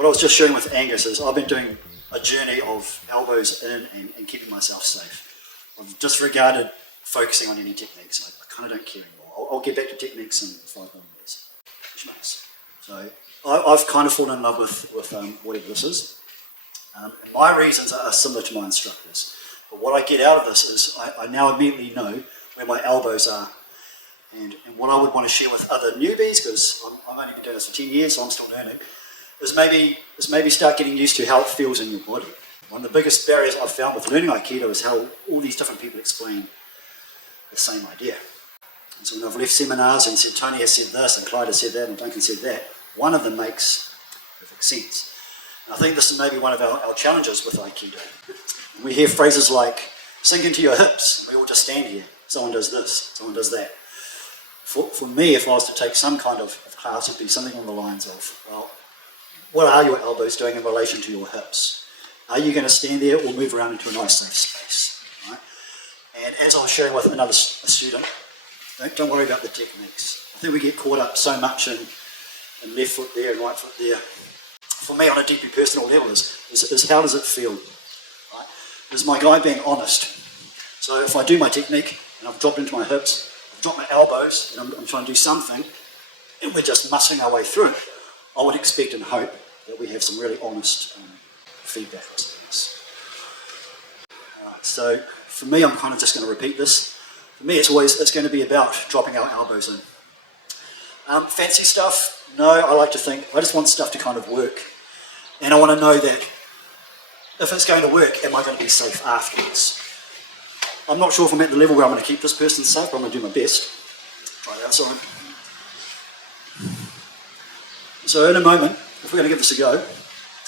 what I was just sharing with Angus is I've been doing a journey of elbows in and keeping myself safe. I've disregarded focusing on any techniques. I kind of don't care anymore. I'll get back to techniques in 5 minutes. So I've kind of fallen in love with whatever this is. And my reasons are similar to my instructors. But what I get out of this is I now immediately know where my elbows are. And what I would want to share with other newbies, because I've only been doing this for 10 years, so I'm still learning, is maybe start getting used to how it feels in your body. One of the biggest barriers I've found with learning Aikido is how all these different people explain the same idea. And so when I've left seminars and said, Tony has said this, and Clyde has said that, and Duncan said that, one of them makes perfect sense. And I think this is maybe one of our challenges with Aikido. And we hear phrases like, sink into your hips. We all just stand here. Someone does this, someone does that. For me, if I was to take some kind of class, it'd be something on the lines of, well, what are your elbows doing in relation to your hips? Are you going to stand there or move around into a nice safe space? Right? And as I was sharing with a student, don't worry about the techniques. I think we get caught up so much in left foot there and right foot there. For me, on a deeply personal level, is how does it feel? Right? Is my guy being honest? So if I do my technique and I've dropped into my hips, I've dropped my elbows, and I'm trying to do something, and we're just muscling our way through it, I would expect and hope that we have some really honest feedback on this. So for me, I'm kind of just going to repeat this. For me, it's going to be about dropping our elbows in. Fancy stuff? No, I like to think, I just want stuff to kind of work. And I want to know that if it's going to work, am I going to be safe afterwards? I'm not sure if I'm at the level where I'm going to keep this person safe, but I'm going to do my best. Try it outside. So in a moment, if we're going to give this a go,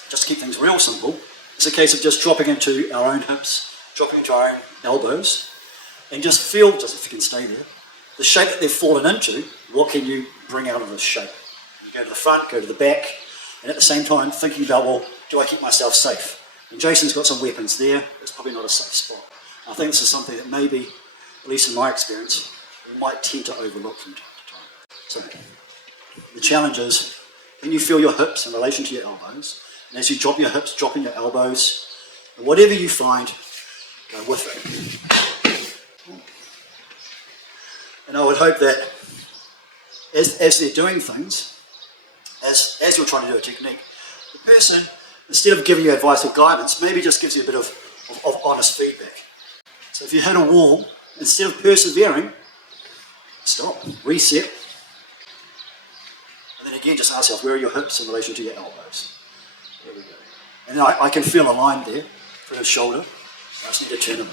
just to keep things real simple, it's a case of just dropping into our own hips, dropping into our own elbows, and just feel, just if you can stay there, the shape that they've fallen into, what can you bring out of this shape? You go to the front, go to the back, and at the same time thinking about, well, do I keep myself safe? And Jason's got some weapons there, it's probably not a safe spot. I think this is something that maybe, at least in my experience, we might tend to overlook from time to time. So, the challenge is, can you feel your hips in relation to your elbows? And as you drop your hips, drop in your elbows, and whatever you find, go with it. And I would hope that as they're doing things, as you're trying to do a technique, the person, instead of giving you advice or guidance, maybe just gives you a bit of honest feedback. So if you hit a wall, instead of persevering, stop, reset, and then again just ask yourself, where are your hips in relation to your elbows? There we go. And I can feel a line there for the shoulder. I just need to turn them.